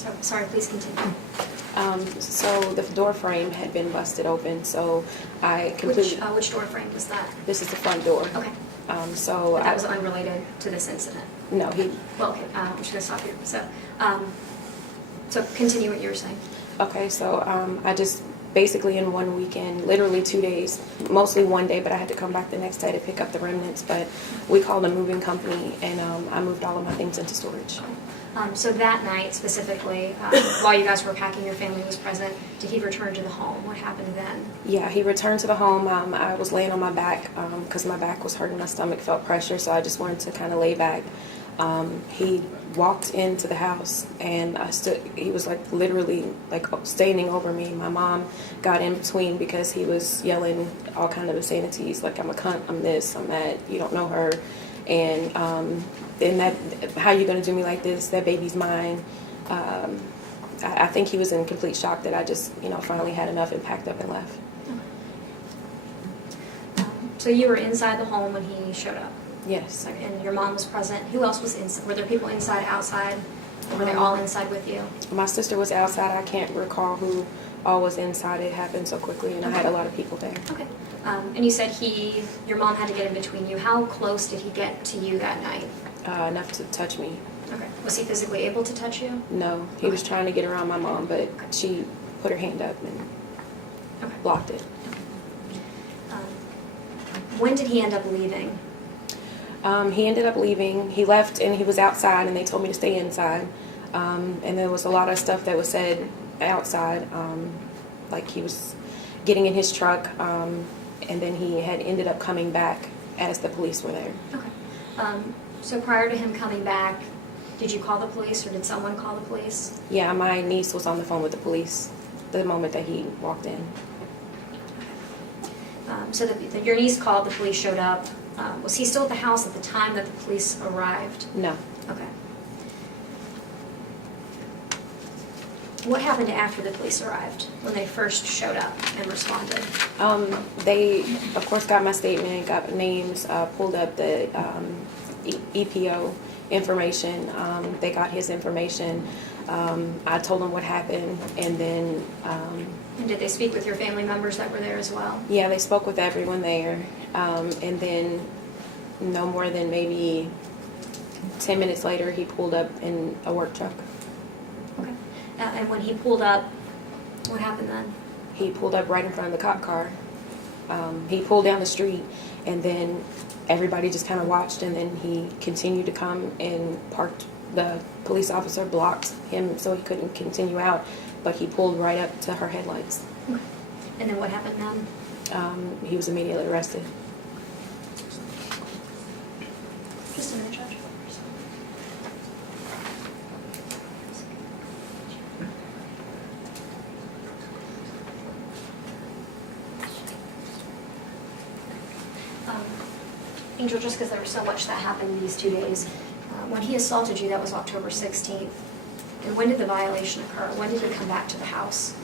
So, sorry, please continue. So the door frame had been busted open, so I completely. Which door frame was that? This is the front door. Okay. So But that was unrelated to this incident? No, he. Well, okay, I'm just going to stop here. So continue what you were saying. Okay, so I just basically in one weekend, literally 2 days, mostly one day, but I had to come back the next day to pick up the remnants. But we called a moving company, and I moved all of my things into storage. So that night specifically, while you guys were packing, your family was present. Did he return to the home? What happened then? Yeah, he returned to the home. I was laying on my back because my back was hurting, my stomach felt pressure, so I just wanted to kind of lay back. He walked into the house, and he was like literally like standing over me. My mom got in between because he was yelling all kind of obscenities, like I'm a cunt, I'm this, I'm that, you don't know her. And that, how you gonna do me like this? That baby's mine. I think he was in complete shock that I just, finally had enough and packed up and left. So you were inside the home when he showed up? Yes. And your mom was present. Who else was inside? Were there people inside, outside? Or were they all inside with you? My sister was outside. I can't recall who all was inside. It happened so quickly, and I had a lot of people there. Okay. And you said your mom had to get in between you. How close did he get to you that night? Enough to touch me. Okay. Was he physically able to touch you? No, he was trying to get around my mom, but she put her hand up and blocked it. When did he end up leaving? He ended up leaving. He left, and he was outside, and they told me to stay inside. And there was a lot of stuff that was said outside, like he was getting in his truck, and then he had ended up coming back as the police were there. Okay. So prior to him coming back, did you call the police, or did someone call the police? Yeah, my niece was on the phone with the police the moment that he walked in. So your niece called, the police showed up. Was he still at the house at the time that the police arrived? No. Okay. What happened after the police arrived, when they first showed up and responded? They, of course, got my statement, got names, pulled up the EPO information. They got his information. I told them what happened, and then... And did they speak with your family members that were there as well? Yeah, they spoke with everyone there. And then no more than maybe 10 minutes later, he pulled up in a work truck. Okay. And when he pulled up, what happened then? He pulled up right in front of the cop car. He pulled down the street, and then everybody just kind of watched, and then he continued to come and parked. The police officer blocked him so he couldn't continue out, but he pulled right up to her headlights. Okay. And then what happened then? He was immediately arrested. Just a minute, Judge. Angel, just because there was so much that happened these 2 days, when he assaulted you, that was October 16th. And when did the violation occur? When did he come back to the house?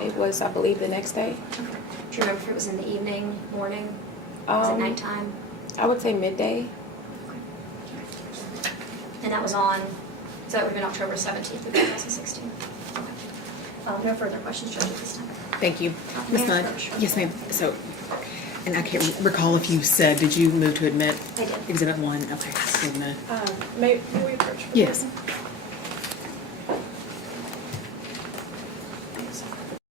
It was, I believe, the next day. Okay. Do you remember if it was in the evening, morning? Was it nighttime? I would say midday. And that was on, so that would have been October 17th of 2016. No further questions, Judge, at this time. Thank you. Ms. May I Nudd? approach? Yes, ma'am. So, and I can't recall if you said, did you move to admit I did. Exhibit 1? Okay. So I'm gonna- May we approach? Yes.